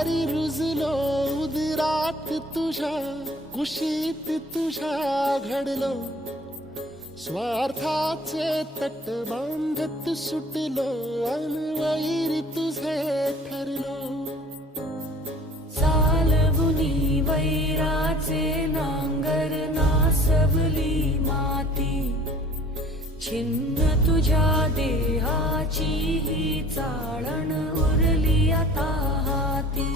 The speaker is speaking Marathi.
विषारी रुजलो उदरात तुझ्या, कुशीत तुझ्या घडलो, स्वार्थाचे तट बांधत सुटलो, अनवैरी तुझे ठरलो. चालवुनी वैराचे नांगर नासवली माती, छिन्न तुझ्या देहाची ही चाळण उरली आता हाती.